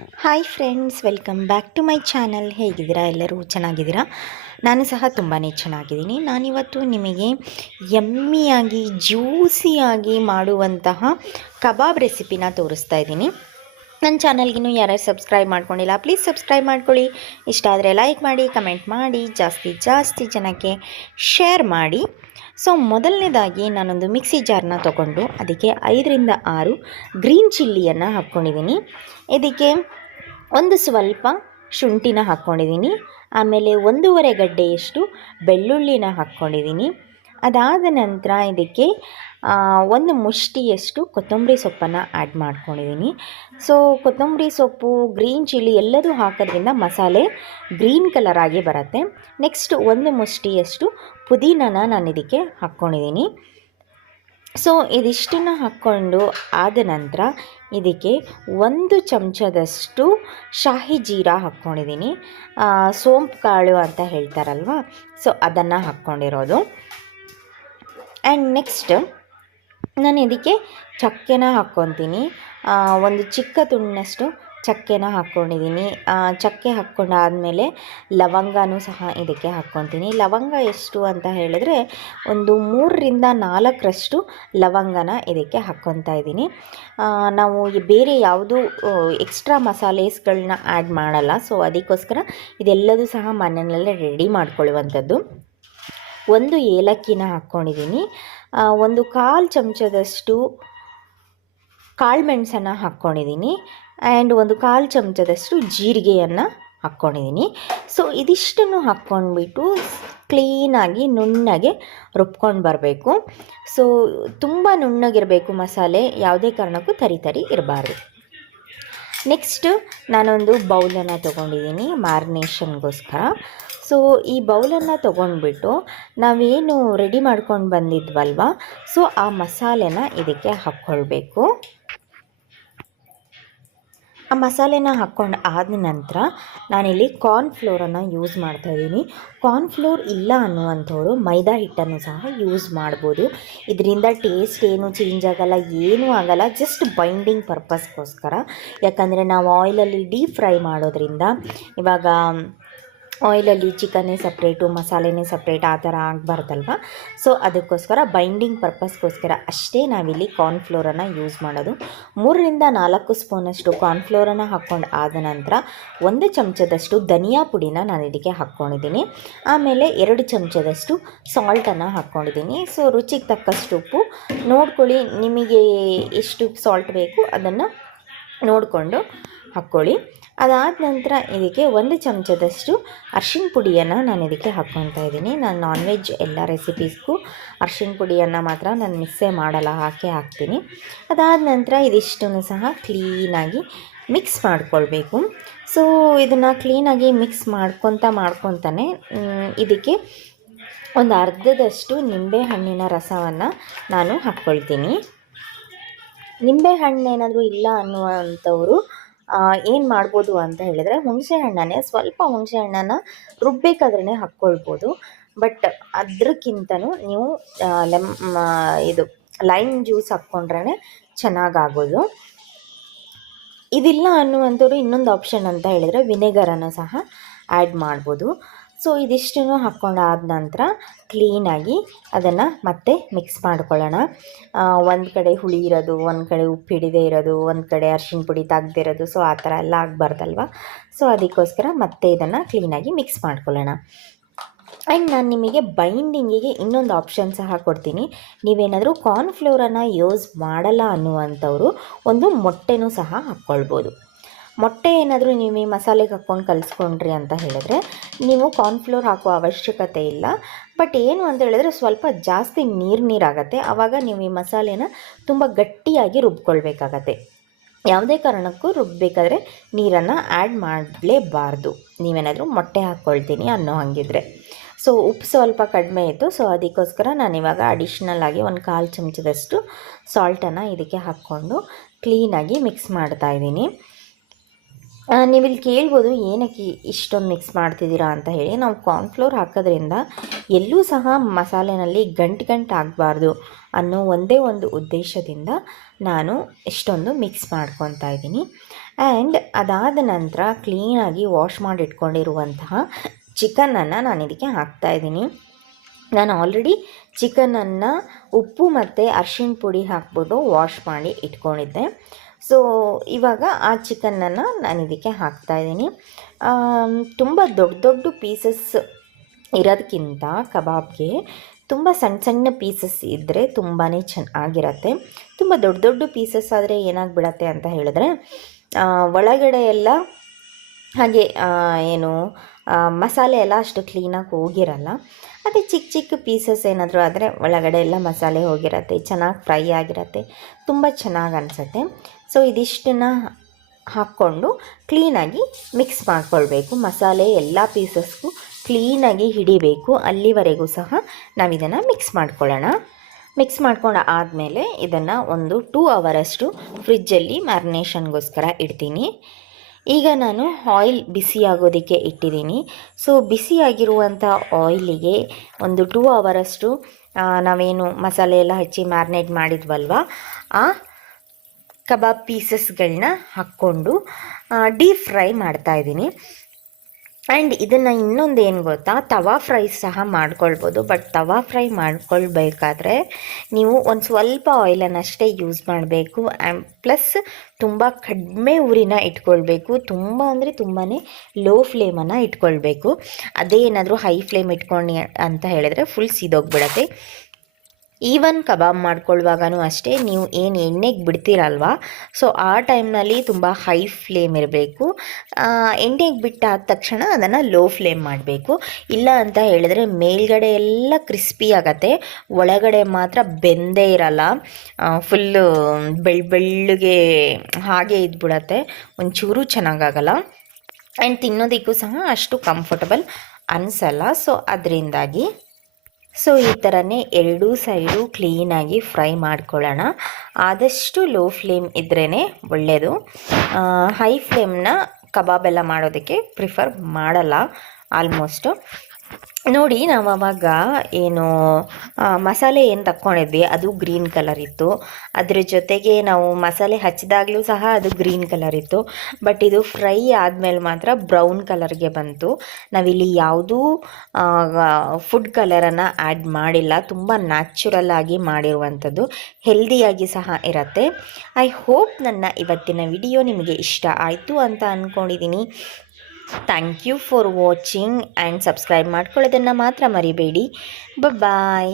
Hi friends welcome back to my channel ಹೇಗಿದ್ದೀರಾ? ಎಲ್ಲರೂ ಚೆನ್ನಾಗಿದ್ದೀರಾ? ನಾನು ಸಹ ತುಂಬಾ ಚೆನ್ನಾಗಿದ್ದೀನಿ. ನಾನಿವತ್ತು ನಿಮಗೆ ಯಮ್ಮಿಯಾಗಿ ಜ್ಯೂಸಿಯಾಗಿ ಮಾಡುವಂತಹ ಕಬಾಬ್ ರೆಸಿಪಿನ ತೋರಿಸ್ತಾ ಇದ್ದೀನಿ. ನನ್ನ ಚಾನಲ್ಗಿನ್ನೂ ಯಾರ್ಯಾರು ಸಬ್ಸ್ಕ್ರೈಬ್ ಮಾಡ್ಕೊಂಡಿಲ್ಲ ಪ್ಲೀಸ್ ಸಬ್ಸ್ಕ್ರೈಬ್ ಮಾಡ್ಕೊಳ್ಳಿ. ಇಷ್ಟ ಆದರೆ ಲೈಕ್ ಮಾಡಿ ಕಮೆಂಟ್ ಮಾಡಿ, ಜಾಸ್ತಿ ಜಾಸ್ತಿ ಜನಕ್ಕೆ ಶೇರ್ ಮಾಡಿ. ಸೊ ಮೊದಲನೇದಾಗಿ ನಾನೊಂದು ಮಿಕ್ಸಿ ಜಾರ್ನ ತೊಗೊಂಡು ಅದಕ್ಕೆ ಐದರಿಂದ ಆರು ಗ್ರೀನ್ ಚಿಲ್ಲಿಯನ್ನು ಹಾಕ್ಕೊಂಡಿದ್ದೀನಿ ಇದಕ್ಕೆ ಒಂದು ಸ್ವಲ್ಪ ಶುಂಠಿನ ಹಾಕ್ಕೊಂಡಿದ್ದೀನಿ ಆಮೇಲೆ ಒಂದೂವರೆ ಗಡ್ಡೆಯಷ್ಟು ಬೆಳ್ಳುಳ್ಳಿನ ಹಾಕ್ಕೊಂಡಿದ್ದೀನಿ ಅದಾದ ನಂತರ ಇದಕ್ಕೆ ಒಂದು ಮುಷ್ಟಿಯಷ್ಟು ಕೊತ್ತಂಬರಿ ಸೊಪ್ಪನ್ನು ಆ್ಯಡ್ ಮಾಡ್ಕೊಂಡಿದ್ದೀನಿ ಸೊ ಕೊತ್ತಂಬರಿ ಸೊಪ್ಪು ಗ್ರೀನ್ ಚಿಲ್ಲಿ ಎಲ್ಲದೂ ಹಾಕೋದ್ರಿಂದ ಮಸಾಲೆ ಗ್ರೀನ್ ಕಲರ್ ಆಗಿ ಬರುತ್ತೆ. ನೆಕ್ಸ್ಟ್ ಒಂದು ಮುಷ್ಟಿಯಷ್ಟು ಪುದೀನನ ನಾನು ಇದಕ್ಕೆ ಹಾಕ್ಕೊಂಡಿದ್ದೀನಿ ಸೊ ಇದಿಷ್ಟನ್ನು ಹಾಕ್ಕೊಂಡು ಆದ ನಂತರ ಇದಕ್ಕೆ ಒಂದು ಚಮಚದಷ್ಟು ಶಾಹಿ ಜೀರಾ ಹಾಕ್ಕೊಂಡಿದ್ದೀನಿ ಸೋಂಪು ಕಾಳು ಅಂತ ಹೇಳ್ತಾರಲ್ವ? ಸೊ ಅದನ್ನು ಹಾಕ್ಕೊಂಡಿರೋದು. ಆ್ಯಂಡ್ ನೆಕ್ಸ್ಟ್ ನಾನು ಇದಕ್ಕೆ ಚಕ್ಕೆನ ಹಾಕ್ಕೊತೀನಿ. ಒಂದು ಚಿಕ್ಕ ತುಂಡಿನಷ್ಟು ಚಕ್ಕೆನ ಹಾಕ್ಕೊಂಡಿದ್ದೀನಿ. ಚಕ್ಕೆ ಹಾಕ್ಕೊಂಡಾದಮೇಲೆ ಲವಂಗನೂ ಸಹ ಇದಕ್ಕೆ ಹಾಕ್ಕೊತೀನಿ. ಲವಂಗ ಎಷ್ಟು ಅಂತ ಹೇಳಿದ್ರೆ ಒಂದು ಮೂರರಿಂದ ನಾಲ್ಕರಷ್ಟು ಲವಂಗನ ಇದಕ್ಕೆ ಹಾಕ್ಕೊತಾ ಇದ್ದೀನಿ. ನಾವು ಬೇರೆ ಯಾವುದೂ ಎಕ್ಸ್ಟ್ರಾ ಮಸಾಲೆಸ್ಗಳನ್ನ ಆ್ಯಡ್ ಮಾಡಲ್ಲ. ಸೊ ಅದಕ್ಕೋಸ್ಕರ ಇದೆಲ್ಲದೂ ಸಹ ಮನೆಯಲ್ಲೇ ರೆಡಿ ಮಾಡ್ಕೊಳ್ಳುವಂಥದ್ದು. ಒಂದು ಏಲಕ್ಕಿನ ಹಾಕ್ಕೊಂಡಿದ್ದೀನಿ. ಒಂದು ಕಾಲು ಚಮಚದಷ್ಟು ಕಾಳು ಮೆಣಸನ್ನು ಹಾಕ್ಕೊಂಡಿದ್ದೀನಿ ಆ್ಯಂಡ್ ಒಂದು ಕಾಲು ಚಮಚದಷ್ಟು ಜೀರಿಗೆಯನ್ನು ಹಾಕ್ಕೊಂಡಿದ್ದೀನಿ ಸೊ ಇದಿಷ್ಟನ್ನು ಹಾಕ್ಕೊಂಡ್ಬಿಟ್ಟು ಕ್ಲೀನಾಗಿ ನುಣ್ಣಗೆ ರುಬ್ಕೊಂಡು ಬರಬೇಕು. ಸೊ ತುಂಬ ನುಣ್ಣಗಿರಬೇಕು ಮಸಾಲೆ, ಯಾವುದೇ ಕಾರಣಕ್ಕೂ ತರಿ ತರಿ ಇರಬಾರ್ದು. ನೆಕ್ಸ್ಟ್ ನಾನೊಂದು ಬೌಲನ್ನು ತೊಗೊಂಡಿದ್ದೀನಿ ಮ್ಯಾರಿನೇಷನ್ಗೋಸ್ಕರ ಸೊ ಈ ಬೌಲನ್ನು ತೊಗೊಂಡ್ಬಿಟ್ಟು ನಾವೇನು ರೆಡಿ ಮಾಡ್ಕೊಂಡು ಬಂದಿದ್ವಲ್ವ? ಸೊ ಆ ಮಸಾಲೆನ ಇದಕ್ಕೆ ಹಾಕ್ಕೊಳ್ಬೇಕು. ಆ ಮಸಾಲೆನ ಹಾಕ್ಕೊಂಡು ಆದ ನಂತರ ನಾನಿಲ್ಲಿ ಕಾರ್ನ್ಫ್ಲೋರನ್ನು ಯೂಸ್ ಮಾಡ್ತಾಯಿದ್ದೀನಿ ಕಾರ್ನ್ಫ್ಲೋರ್ ಇಲ್ಲ ಅನ್ನುವಂಥವ್ರು ಮೈದಾ ಹಿಟ್ಟನ್ನು ಸಹ ಯೂಸ್ ಮಾಡ್ಬೋದು. ಇದರಿಂದ ಟೇಸ್ಟ್ ಏನು ಚೇಂಜ್ ಆಗಲ್ಲ, ಏನೂ ಆಗಲ್ಲ ಜಸ್ಟ್ ಬೈಂಡಿಂಗ್ ಪರ್ಪಸ್ಗೋಸ್ಕರ ಯಾಕಂದರೆ ನಾವು ಆಯಿಲಲ್ಲಿ ಡೀಪ್ ಫ್ರೈ ಮಾಡೋದ್ರಿಂದ ಇವಾಗ ಆಯಿಲಲ್ಲಿ ಚಿಕನ್ನೇ ಸಪ್ರೇಟು, ಮಸಾಲೆನೇ ಸಪ್ರೇಟ್ ಆ ಥರ ಆಗಬಾರ್ದಲ್ವ? ಸೊ ಅದಕ್ಕೋಸ್ಕರ ಬೈಂಡಿಂಗ್ ಪರ್ಪಸ್ಗೋಸ್ಕರ ಅಷ್ಟೇ ನಾವಿಲ್ಲಿ ಕಾರ್ನ್ಫ್ಲೋರನ್ನು ಯೂಸ್ ಮಾಡೋದು. ಮೂರರಿಂದ ನಾಲ್ಕು ಸ್ಪೂನಷ್ಟು ಕಾರ್ನ್ಫ್ಲೋರನ್ನು ಹಾಕ್ಕೊಂಡು ಆದ ನಂತರ ಒಂದು ಚಮಚದಷ್ಟು ಧನಿಯಾ ಪುಡಿನ ನಾನು ಇದಕ್ಕೆ ಹಾಕ್ಕೊಂಡಿದ್ದೀನಿ. ಆಮೇಲೆ ಎರಡು ಚಮಚದಷ್ಟು ಸಾಲ್ಟನ್ನು ಹಾಕ್ಕೊಂಡಿದ್ದೀನಿ. ಸೊ ರುಚಿಗೆ ತಕ್ಕಷ್ಟು ಉಪ್ಪು. ನೋಡ್ಕೊಳ್ಳಿ ನಿಮಗೆ ಎಷ್ಟು ಸಾಲ್ಟ್ ಬೇಕು ಅದನ್ನು ನೋಡಿಕೊಂಡು ಹಾಕ್ಕೊಳ್ಳಿ. ಅದಾದ ನಂತರ ಇದಕ್ಕೆ ಒಂದು ಚಮಚದಷ್ಟು ಅರ್ಶಿನ ಪುಡಿಯನ್ನು ನಾನು ಇದಕ್ಕೆ ಹಾಕ್ಕೊತಾ ಇದ್ದೀನಿ. ನಾನು ನಾನ್ ವೆಜ್ ಎಲ್ಲ ರೆಸಿಪೀಸ್ಗೂ ಅರ್ಶಿನ ಪುಡಿಯನ್ನು ಮಾತ್ರ ನಾನು ಮಿಕ್ಸೇ ಮಾಡಲ್ಲ, ಹಾಕಿ ಹಾಕ್ತೀನಿ. ಅದಾದ ನಂತರ ಇದಿಷ್ಟನ್ನು ಸಹ ಕ್ಲೀನಾಗಿ ಮಿಕ್ಸ್ ಮಾಡಿಕೊಳ್ಬೇಕು. ಸೊ ಇದನ್ನು ಕ್ಲೀನಾಗಿ ಮಿಕ್ಸ್ ಮಾಡ್ಕೊತ ಮಾಡ್ಕೊತಾನೆ ಇದಕ್ಕೆ ಒಂದು ಅರ್ಧದಷ್ಟು ನಿಂಬೆ ಹಣ್ಣಿನ ರಸವನ್ನು ನಾನು ಹಾಕ್ಕೊಳ್ತೀನಿ. ನಿಂಬೆ ಹಣ್ಣು ಏನಾದರೂ ಇಲ್ಲ ಅನ್ನುವಂಥವ್ರು ಏನು ಮಾಡ್ಬೋದು ಅಂತ ಹೇಳಿದರೆ, ಹುಣಸೆ ಹಣ್ಣನ್ನೇ ಸ್ವಲ್ಪ ಹುಣಸೆ ಹಣ್ಣನ್ನು ರುಬ್ಬೇಕಾದ್ರೇ ಹಾಕ್ಕೊಳ್ಬೋದು. ಬಟ್ ಅದಕ್ಕಿಂತನೂ ನೀವು ಲೆಮ್ ಇದು ಲೈಮ್ ಜ್ಯೂಸ್ ಹಾಕ್ಕೊಂಡ್ರೇ ಚೆನ್ನಾಗಾಗೋದು. ಇದಿಲ್ಲ ಅನ್ನುವಂಥವ್ರು ಇನ್ನೊಂದು ಆಪ್ಷನ್ ಅಂತ ಹೇಳಿದರೆ ವಿನೆಗರನ್ನು ಸಹ ಆ್ಯಡ್ ಮಾಡ್ಬೋದು. ಸೊ ಇದಿಷ್ಟನ್ನು ಹಾಕ್ಕೊಂಡಾದ ನಂತರ ಕ್ಲೀನಾಗಿ ಅದನ್ನು ಮತ್ತೆ ಮಿಕ್ಸ್ ಮಾಡ್ಕೊಳ್ಳೋಣ. ಒಂದು ಕಡೆ ಹುಳಿ ಇರೋದು, ಒಂದು ಕಡೆ ಉಪ್ಪು ಹಿಡಿದೇ ಇರೋದು, ಒಂದು ಕಡೆ ಅರ್ಶಿಣ ಪುಡಿ ತೆಗ್ದೇ ಇರೋದು, ಸೊ ಆ ಥರ ಎಲ್ಲ ಆಗಬಾರ್ದಲ್ವ? ಸೊ ಅದಕ್ಕೋಸ್ಕರ ಮತ್ತೆ ಇದನ್ನು ಕ್ಲೀನಾಗಿ ಮಿಕ್ಸ್ ಮಾಡ್ಕೊಳ್ಳೋಣ. ಆ್ಯಂಡ್ ನಾನು ನಿಮಗೆ ಬೈಂಡಿಂಗಿಗೆ ಇನ್ನೊಂದು ಆಪ್ಷನ್ ಸಹ ಕೊಡ್ತೀನಿ. ನೀವೇನಾದರೂ ಕಾರ್ನ್ಫ್ಲೋರನ್ನು ಯೂಸ್ ಮಾಡಲ್ಲ ಅನ್ನುವಂಥವ್ರು ಒಂದು ಮೊಟ್ಟೆನೂ ಸಹ ಹಾಕ್ಕೊಳ್ಬೋದು. ಮೊಟ್ಟೆ ಏನಾದರೂ ನೀವು ಈ ಮಸಾಲೆಗೆ ಹಾಕ್ಕೊಂಡು ಕಲಿಸ್ಕೊಂಡ್ರಿ ಅಂತ ಹೇಳಿದ್ರೆ ನೀವು ಕಾರ್ನ್ಫ್ಲೋರ್ ಹಾಕೋ ಅವಶ್ಯಕತೆ ಇಲ್ಲ. ಬಟ್ ಏನು ಅಂತ ಹೇಳಿದ್ರೆ ಸ್ವಲ್ಪ ಜಾಸ್ತಿ ನೀರು ನೀರಾಗತ್ತೆ. ಆವಾಗ ನೀವು ಈ ಮಸಾಲೆನ ತುಂಬ ಗಟ್ಟಿಯಾಗಿ ರುಬ್ಕೊಳ್ಬೇಕಾಗತ್ತೆ. ಯಾವುದೇ ಕಾರಣಕ್ಕೂ ರುಬ್ಬಬೇಕಾದ್ರೆ ನೀರನ್ನು ಆ್ಯಡ್ ಮಾಡಲೇಬಾರ್ದು. ನೀವೇನಾದರೂ ಮೊಟ್ಟೆ ಹಾಕ್ಕೊಳ್ತೀನಿ ಅನ್ನೋ ಹಾಗಿದ್ರೆ. ಸೊ ಉಪ್ಪು ಸ್ವಲ್ಪ ಕಡಿಮೆ ಇತ್ತು. ಸೊ ಅದಕ್ಕೋಸ್ಕರ ನಾನು ಇವಾಗ ಅಡಿಷ್ನಲ್ ಆಗಿ ಒಂದು ಕಾಲು ಚಮಚದಷ್ಟು ಸಾಲ್ಟನ್ನು ಇದಕ್ಕೆ ಹಾಕ್ಕೊಂಡು ಕ್ಲೀನಾಗಿ ಮಿಕ್ಸ್ ಮಾಡ್ತಾ ಆ, ನೀವಿಲ್ಲಿ ಕೇಳ್ಬೋದು ಏನಕ್ಕೆ ಇಷ್ಟೊಂದು ಮಿಕ್ಸ್ ಮಾಡ್ತಿದ್ದೀರಾ ಅಂತ ಹೇಳಿ. ನಾವು ಕಾರ್ನ್ಫ್ಲೋರ್ ಹಾಕೋದ್ರಿಂದ ಎಲ್ಲೂ ಸಹ ಮಸಾಲೆನಲ್ಲಿ ಗಂಟು ಗಂಟು ಆಗಬಾರ್ದು ಅನ್ನೋ ಒಂದೇ ಒಂದು ಉದ್ದೇಶದಿಂದ ನಾನು ಇಷ್ಟೊಂದು ಮಿಕ್ಸ್ ಮಾಡ್ಕೊತಾ ಇದ್ದೀನಿ. ಆ್ಯಂಡ್ ಅದಾದ ನಂತರ ಕ್ಲೀನಾಗಿ ವಾಶ್ ಮಾಡಿ ಇಟ್ಕೊಂಡಿರುವಂತಹ ಚಿಕನನ್ನು ನಾನು ಇದಕ್ಕೆ ಹಾಕ್ತಾ ಇದ್ದೀನಿ. ನಾನು ಆಲ್ರೆಡಿ ಚಿಕನನ್ನು ಉಪ್ಪು ಮತ್ತು ಅರ್ಶಿಣ ಪುಡಿ ಹಾಕ್ಬಿಟ್ಟು ವಾಶ್ ಮಾಡಿ ಇಟ್ಕೊಂಡಿದ್ದೆ. ಸೊ ಇವಾಗ ಆ ಚಿಕನನ್ನು ನಾನು ಇದಕ್ಕೆ ಹಾಕ್ತಾಯಿದ್ದೀನಿ ತುಂಬ ದೊಡ್ಡ ದೊಡ್ಡ ಪೀಸಸ್ ಇರೋದಕ್ಕಿಂತ ಕಬಾಬ್ಗೆ ತುಂಬ ಸಣ್ಣ ಸಣ್ಣ ಪೀಸಸ್ ಇದ್ದರೆ ತುಂಬಾ ಚೆನ್ನಾಗಿರತ್ತೆ ತುಂಬ ದೊಡ್ಡ ದೊಡ್ಡ ಪೀಸಸ್ ಆದರೆ ಏನಾಗ್ಬಿಡತ್ತೆ ಅಂತ ಹೇಳಿದ್ರೆ ಒಳಗಡೆ ಎಲ್ಲ ಹಾಗೆ ಏನು ಮಸಾಲೆ ಎಲ್ಲ ಅಷ್ಟು ಕ್ಲೀನಾಗಿ ಹೋಗಿರಲ್ಲ. ಅದೇ ಚಿಕ್ಕ ಚಿಕ್ಕ ಪೀಸಸ್ ಏನಾದರೂ ಆದರೆ ಒಳಗಡೆ ಎಲ್ಲ ಮಸಾಲೆ ಹೋಗಿರತ್ತೆ, ಚೆನ್ನಾಗಿ ಫ್ರೈ ಆಗಿರತ್ತೆ, ತುಂಬ ಚೆನ್ನಾಗಿ ಅನಿಸುತ್ತೆ. ಸೊ ಇದಿಷ್ಟನ್ನು ಹಾಕ್ಕೊಂಡು ಕ್ಲೀನಾಗಿ ಮಿಕ್ಸ್ ಮಾಡಿಕೊಳ್ಬೇಕು. ಮಸಾಲೆ ಎಲ್ಲ ಪೀಸಸ್ಗೂ ಕ್ಲೀನಾಗಿ ಹಿಡಿಬೇಕು. ಅಲ್ಲಿವರೆಗೂ ಸಹ ನಾವು ಇದನ್ನು ಮಿಕ್ಸ್ ಮಾಡ್ಕೊಳ್ಳೋಣ. ಮಿಕ್ಸ್ ಮಾಡ್ಕೊಂಡು ಆದಮೇಲೆ ಇದನ್ನು ಒಂದು ಟೂ ಅವರಷ್ಟು ಫ್ರಿಜ್ಜಲ್ಲಿ ಮ್ಯಾರಿನೇಷನ್ಗೋಸ್ಕರ ಇಡ್ತೀನಿ. ಈಗ ನಾನು ಆಯಿಲ್ ಬಿಸಿಯಾಗೋದಕ್ಕೆ ಇಟ್ಟಿದ್ದೀನಿ. ಸೊ ಬಿಸಿಯಾಗಿರುವಂಥ ಆಯಿಲಿಗೆ ಒಂದು ಟೂ ಅವರಷ್ಟು ನಾವೇನು ಮಸಾಲೆ ಎಲ್ಲ ಹಚ್ಚಿ ಮ್ಯಾರಿನೇಟ್ ಮಾಡಿದ್ವಲ್ವ? ಆ ಕಬಾಬ್ ಪೀಸಸ್ಗಳನ್ನ ಹಾಕ್ಕೊಂಡು ಡೀಪ್ ಫ್ರೈ ಮಾಡ್ತಾಯಿದ್ದೀನಿ ಆ್ಯಂಡ್ ಇದನ್ನು ಇನ್ನೊಂದು ಏನು ಗೊತ್ತಾ? ತವಾ ಫ್ರೈ ಸಹ ಮಾಡ್ಕೊಳ್ಬೋದು. ಬಟ್ ತವಾ ಫ್ರೈ ಮಾಡ್ಕೊಳ್ಬೇಕಾದ್ರೆ ನೀವು ಒಂದು ಸ್ವಲ್ಪ ಆಯಿಲನ್ನಷ್ಟೇ ಯೂಸ್ ಮಾಡಬೇಕು. ಆ್ಯಂಡ್ ಪ್ಲಸ್ ತುಂಬ ಕಡಿಮೆ ಉರಿನ ಇಟ್ಕೊಳ್ಬೇಕು. ತುಂಬ ಅಂದರೆ ತುಂಬಾ ಲೋ ಫ್ಲೇಮನ್ನು ಇಟ್ಕೊಳ್ಬೇಕು. ಅದೇ ಏನಾದರೂ ಹೈ ಫ್ಲೇಮ್ ಇಟ್ಕೊಂಡು ಅಂತ ಹೇಳಿದ್ರೆ ಫುಲ್ ಸೀದೋಗ್ಬಿಡತ್ತೆ. ಈವನ್ ಕಬಾಬ್ ಮಾಡ್ಕೊಳ್ಳುವಾಗನೂ ಅಷ್ಟೇ, ನೀವು ಏನು ಎಣ್ಣೆಗೆ ಬಿಡ್ತೀರಲ್ವ? ಸೊ ಆ ಟೈಮ್ನಲ್ಲಿ ತುಂಬ ಹೈ ಫ್ಲೇಮ್ ಇರಬೇಕು. ಎಣ್ಣೆಗೆ ಬಿಟ್ಟಾದ ತಕ್ಷಣ ಅದನ್ನು ಲೋ ಫ್ಲೇಮ್ ಮಾಡಬೇಕು. ಇಲ್ಲ ಅಂತ ಹೇಳಿದ್ರೆ ಮೇಲ್ಗಡೆ ಎಲ್ಲ ಕ್ರಿಸ್ಪಿ ಆಗತ್ತೆ. ಒಳಗಡೆ ಮಾತ್ರ ಬೆಂದೇ ಇರಲ್ಲ. ಫುಲ್ಲು ಬೆಳ್, ಬೆಳ್ಳಿಗೆ ಹಾಗೆ ಇದ್ಬಿಡತ್ತೆ. ಒಂಚೂರು ಚೆನ್ನಾಗಾಗಲ್ಲ. ಆ್ಯಂಡ್ ತಿನ್ನೋದಕ್ಕೂ ಸಹ ಅಷ್ಟು ಕಂಫರ್ಟಬಲ್ ಅನಿಸಲ್ಲ. ಸೊ ಅದರಿಂದಾಗಿ ಸೊ, ಈ ಥರನೇ ಎರಡೂ ಸೈಡು ಕ್ಲೀನಾಗಿ ಫ್ರೈ ಮಾಡ್ಕೊಳ್ಳೋಣ. ಆದಷ್ಟು ಲೋ ಫ್ಲೇಮ್ ಇದ್ರೇ ಒಳ್ಳೆಯದು ಹೈ ಫ್ಲೇಮ್ನ ಕಬಾಬ್ ಎಲ್ಲ ಮಾಡೋದಕ್ಕೆ ಪ್ರಿಫರ್ ಮಾಡಲ್ಲ. ಆಲ್ಮೋಸ್ಟು ನೋಡಿ, ನಾವು ಅವಾಗ ಏನು ಮಸಾಲೆ ಏನು ತಕ್ಕೊಂಡಿದ್ವಿ, ಅದು ಗ್ರೀನ್ ಕಲರ್ ಇತ್ತು. ಅದ್ರ ಜೊತೆಗೆ ನಾವು ಮಸಾಲೆ ಹಚ್ಚಿದಾಗಲೂ ಸಹ ಅದು ಗ್ರೀನ್ ಕಲರ್ ಇತ್ತು. ಬಟ್ ಇದು ಫ್ರೈ ಆದಮೇಲೆ ಮಾತ್ರ ಬ್ರೌನ್ ಕಲರ್ಗೆ ಬಂತು. ನಾವಿಲ್ಲಿ ಯಾವುದೂ ಫುಡ್ ಕಲರನ್ನು ಆ್ಯಡ್ ಮಾಡಿಲ್ಲ. ತುಂಬ ನ್ಯಾಚುರಲ್ ಆಗಿ ಮಾಡಿರುವಂಥದ್ದು. ಹೆಲ್ದಿಯಾಗಿ ಸಹ ಇರುತ್ತೆ. ಐ ಹೋಪ್ ನನ್ನ ಇವತ್ತಿನ ವಿಡಿಯೋ ನಿಮಗೆ ಇಷ್ಟ ಆಯಿತು ಅಂತ ಅಂದ್ಕೊಂಡಿದ್ದೀನಿ thank you for watching and subscribe ಮಾಡ್ಕೊಳ್ಳೋದನ್ನು ಮಾತ್ರ ಮರಿಬೇಡಿ. ಬಾಯ್